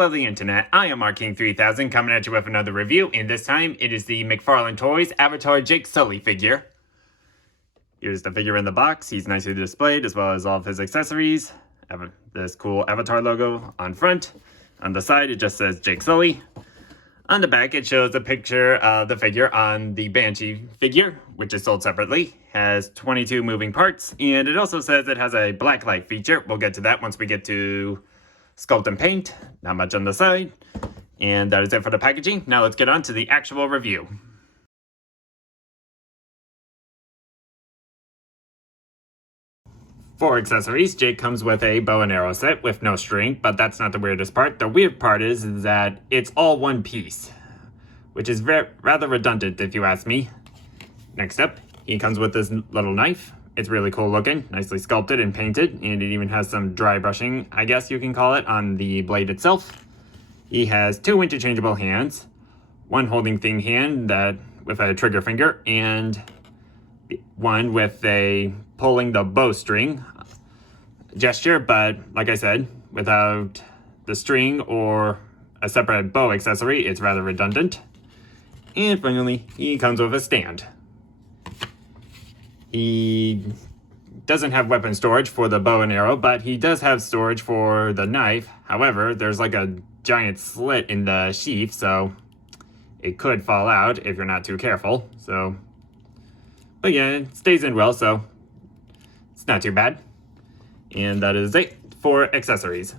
lovely internet, I am Marking3000 coming at you with another review, and this time it is the McFarlane Toys Avatar Jake Sully figure. Here's the figure in the box. He's nicely displayed as well as all of his accessories. This cool Avatar logo on front. On the side it just says Jake Sully. On the back it shows a picture of the figure on the Banshee figure, which is sold separately. Has 22 moving parts, and it also says it has a blacklight feature. We'll get to that once we get to Sculpt and Paint. Not much on the side. And that is it for the packaging. Now let's get on to the actual review. For accessories, Jake comes with a bow and arrow set with no string, but that's not the weirdest part. The weird part is that it's all one piece, which is rather redundant if you ask me. Next up, he comes with this little knife. It's really cool looking, nicely sculpted and painted, and it even has some dry brushing, I guess you can call it, on the blade itself. He has two interchangeable hands, one holding thing hand that with a trigger finger, and one with a pulling the bowstring gesture, but like I said, without the string or a separate bow accessory, it's rather redundant. And finally, he comes with a stand. He doesn't have weapon storage for the bow and arrow, but he does have storage for the knife. However, there's like a giant slit in the sheath, so it could fall out if you're not too careful. But yeah, it stays in well, so it's not too bad. And that is it for accessories.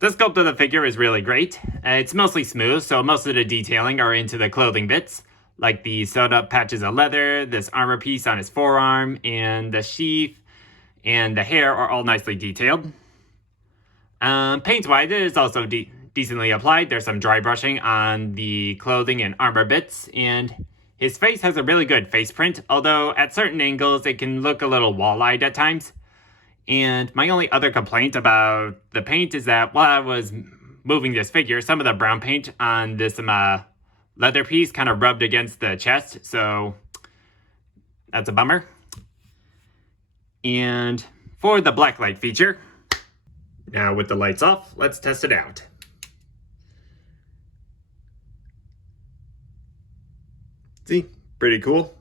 The sculpt of the figure is really great. It's mostly smooth, so most of the detailing are into the clothing bits, like the sewed up patches of leather, this armor piece on his forearm, and the sheath, and the hair are all nicely detailed. Paint-wise, it is also decently applied. There's some dry brushing on the clothing and armor bits, and his face has a really good face print, although at certain angles it can look a little wall-eyed at times. And my only other complaint about the paint is that while I was moving this figure, some of the brown paint on this leather piece kind of rubbed against the chest, so that's a bummer. And for the blacklight feature, now with the lights off, let's test it out. See, pretty cool.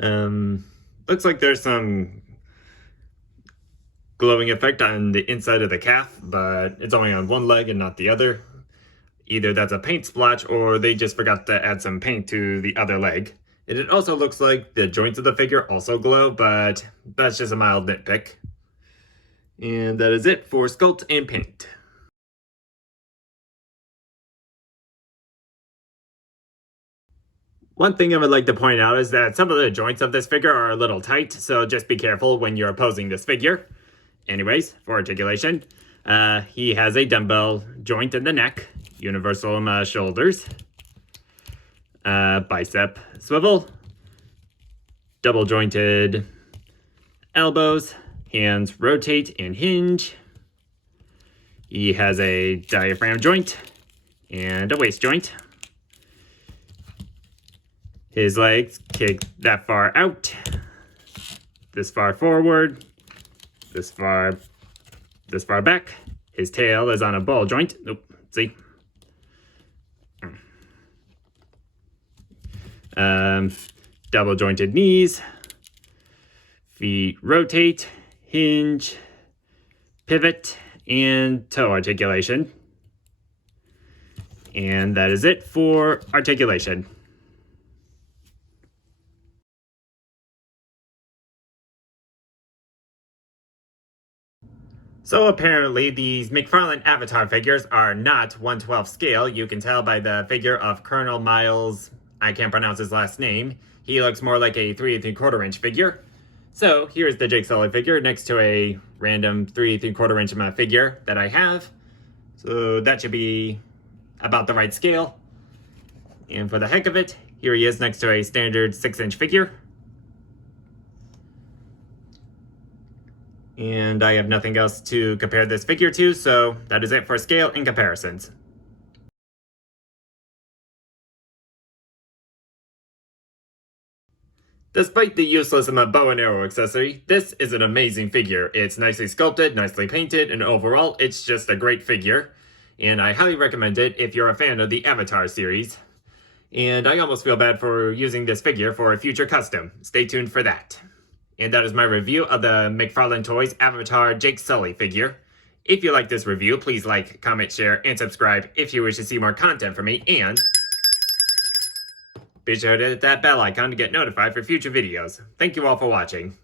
Looks like there's some glowing effect on the inside of the calf, but it's only on one leg and not the other. Either that's a paint splotch or they just forgot to add some paint to the other leg. And it also looks like the joints of the figure also glow, but that's just a mild nitpick. And that is it for Sculpt and Paint. One thing I would like to point out is that some of the joints of this figure are a little tight, so just be careful when you're posing this figure. Anyways, for articulation, he has a dumbbell joint in the neck, universal shoulders, bicep swivel, double jointed elbows, hands rotate and hinge. He has a diaphragm joint and a waist joint. His legs kick that far out, this far forward, this far back. His tail is on a ball joint. Nope, see? Double jointed knees, feet rotate, hinge, pivot, and toe articulation. And that is it for articulation. So apparently these McFarlane Avatar figures are not 1/12 scale. You can tell by the figure of Colonel Miles, I can't pronounce his last name. He looks more like a 3 3/4 inch figure. So here's the Jake Sully figure next to a random 3 3/4 inch figure that I have. So that should be about the right scale. And for the heck of it, here he is next to a standard 6-inch figure. And I have nothing else to compare this figure to, so that is it for scale and comparisons. Despite the useless bow and arrow accessory, this is an amazing figure. It's nicely sculpted, nicely painted, and overall, it's just a great figure. And I highly recommend it if you're a fan of the Avatar series. And I almost feel bad for using this figure for a future custom. Stay tuned for that. And that is my review of the McFarlane Toys Avatar Jake Sully figure. If you like this review, please like, comment, share, and subscribe if you wish to see more content from me, and be sure to hit that bell icon to get notified for future videos. Thank you all for watching.